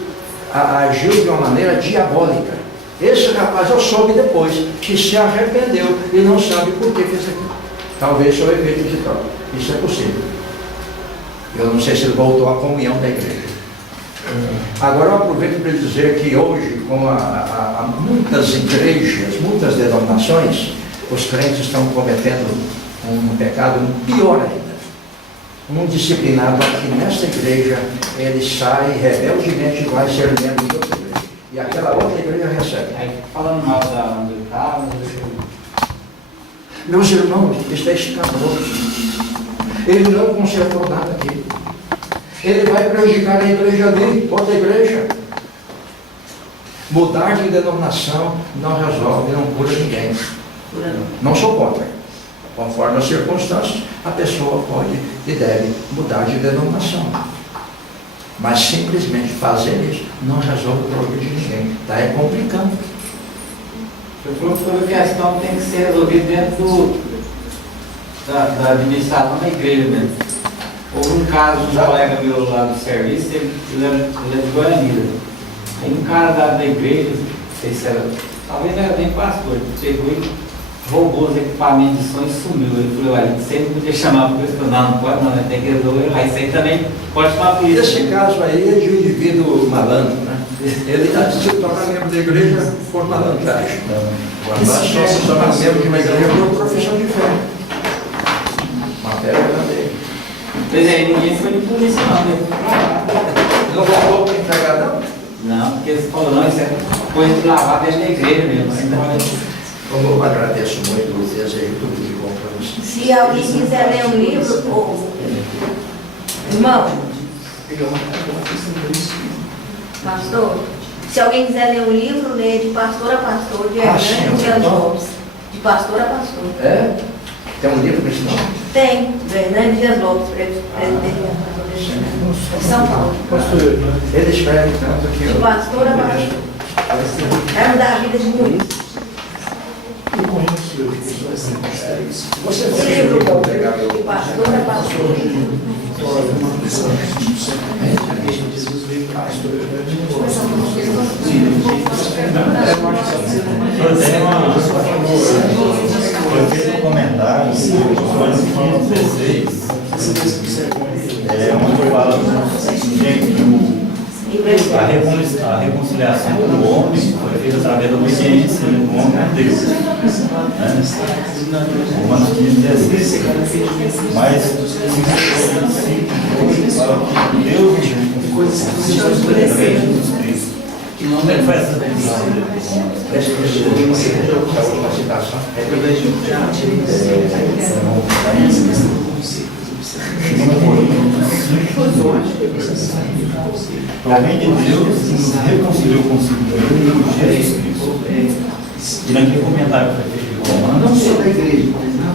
agiu de uma maneira diabólica. Esse rapaz eu soube depois, que se arrependeu e não sabe por que fez aquilo. Talvez seja o efeito de troca. Isso é possível. Eu não sei se ele voltou à comunhão da igreja. Agora eu aproveito para dizer que hoje, com muitas igrejas, muitas denominações, os crentes estão cometendo um pecado pior ainda. Um disciplinado aqui nesta igreja, ele sai rebeldemente e vai ser membro de outra igreja. E aquela outra igreja recebe. Aí falando mal da americana, Meus irmãos, isso é escandaloso. Ele não consertou nada aqui. Ele vai prejudicar a igreja ali, outra igreja. Mudar de denominação não resolve, não cura ninguém. Não sou contra. Conforme as circunstâncias, a pessoa pode e deve mudar de denominação. Mas simplesmente fazer isso não resolve o problema de ninguém. Está complicando. eu falou que toda questão tem que ser resolvida dentro da administração da igreja mesmo. Houve um caso de um colega meu lá do serviço, ele é de Guaranira. Aí um cara da igreja, não sei se era, talvez não era nem pastor, ele pegou e roubou os equipamentos de som e sumiu. Ele falou, olha, você não podia chamar a polícia. Não pode não, tem que resolver. Aí você também pode chamar a polícia. Esse caso aí é de um indivíduo malandro, né? Ele se torna membro da igreja por malandragem. Quando nós só se tornar membro de uma igreja por profissão de fé. Uma fé verdadeira. Pois é, ninguém foi de polícia não, ele foi pra lá. Não voltou para entregar, não? Não, porque eles falaram, não, isso é coisa de lavar dentro da igreja mesmo. Aí não pode. Como eu agradeço muito o desejo tudo de bom para você. Se alguém quiser ler um livro, irmão, pastor, se alguém quiser ler um livro, lê de pastor a pastor, de Hernando Dias Lopes. De pastor a pastor. É? Tem um livro cristão? Tem, do Hernando Dias Lopes, presidente de São Paulo. Ele escreve tanto que De pastor a pastor. Vai mudar a vida de muitos. Eu conheço Você Livro bom, pegar meu... de pastor a pastor. Eu fiz um comentário no ano 16, onde fala que a reconciliação com o homem foi feita através da obediência do homem a Deus. Romanos 15:16. Mas fala que Deus através de Jesus Cristo. Como é que foi essa decisão? Alguém de Deus nos reconciliou consigo mesmo por Jesus Cristo. E naquele comentário que foi feito de Romanos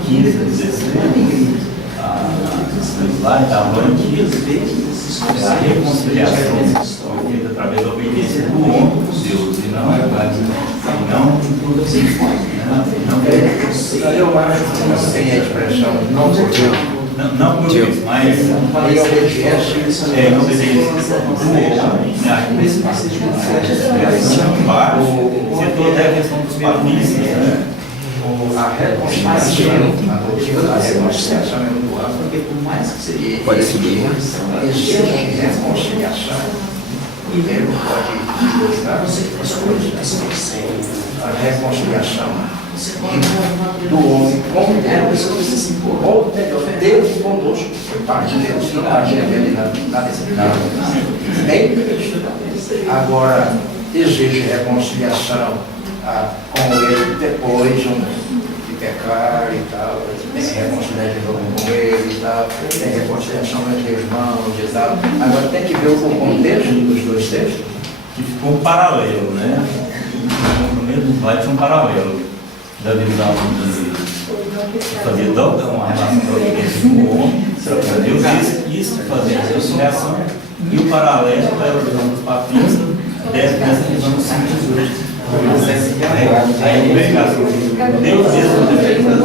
15:16, lá estava falando que a reconciliação foi feita através da obediência do homem com Deus, e não Eu acho que não tem a expressão não por Deus. não por Deus, mas Em obediência. em obediência do homem, a reconciliação embaixo, citou até a questão dos papistas, né? A reconciliação, a doutrina da reconciliação é muito ampla, porque por mais que seja existe reconciliação, e ele pode mostrar as coisas, a reconciliação do homem com Deus, ou melhor, Deus conosco, foi parte de Deus, não parte dele na decisão. Em Cristo. Agora, existe reconciliação com ele depois de pecar e tal, tem que reconciliar de novo com ele e tal, tem reconciliação entre irmãos e tal. Agora tem que ver o contexto dos dois textos. Que ficou um paralelo, né? No mesmo slide tinha um paralelo da visão de fazer uma relação da obediência com o homem, para Deus, isso fazer a reconciliação, e o paralelo da visão dos papistas dessa visão do Senhor. Aí a obrigação Deus mesmo deve fazer a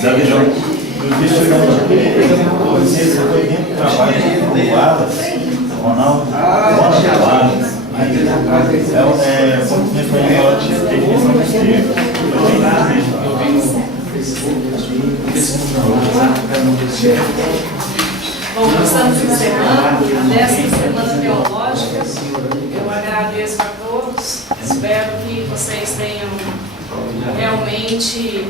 da visão. Você foi dentro do trabalho do Wallace, Ronaldo Wallace. Bom, nós estamos encerrando a 10ª semana teológica. Eu agradeço a todos. Espero que vocês tenham realmente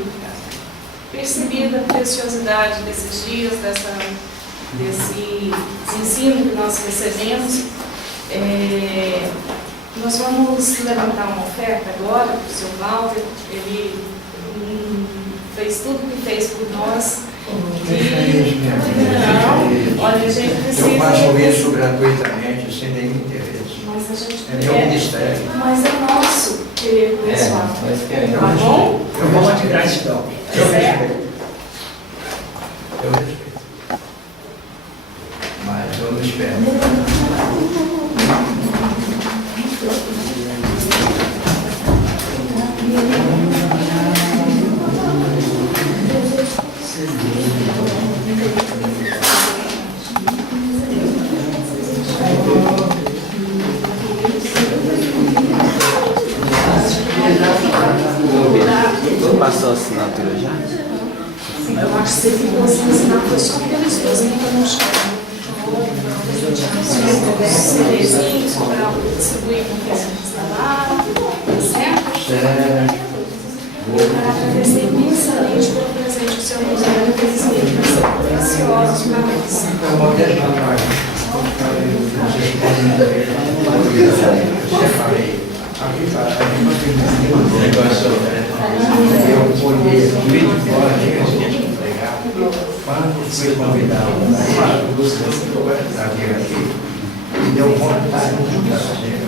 percebido a preciosidade desses dias, desse ensino que nós recebemos. Nós vamos levantar uma oferta agora para o seu Walter. Ele fez tudo o que fez por nós. Olha, a gente precisa. Eu faço isso gratuitamente, sem nenhum interesse. Mas a gente É meu ministério. Mas é nosso, querido pessoal. Tá bom? Eu vou lá de gratidão. Certo? Eu respeito. Mas eu não espero. Passou a assinatura já? Eu acho que você ficou sem assinatura só pelos dois, ainda não chegou. CDzinhos para distribuir com quem está lá, certo? Para agradecer imensamente pelo presente que o Senhor nos deu, aqueles livros são preciosos para nós. Eu olhei aqui fora que a gente entregar, quando fui convidado para vir aqui, me deu vontade de fazer.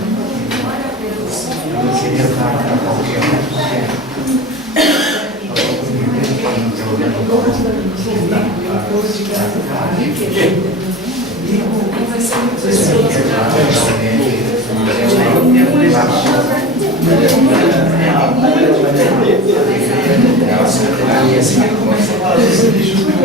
Eu não queria estar para qualquer um. vai ser muito gostoso. E assim começa a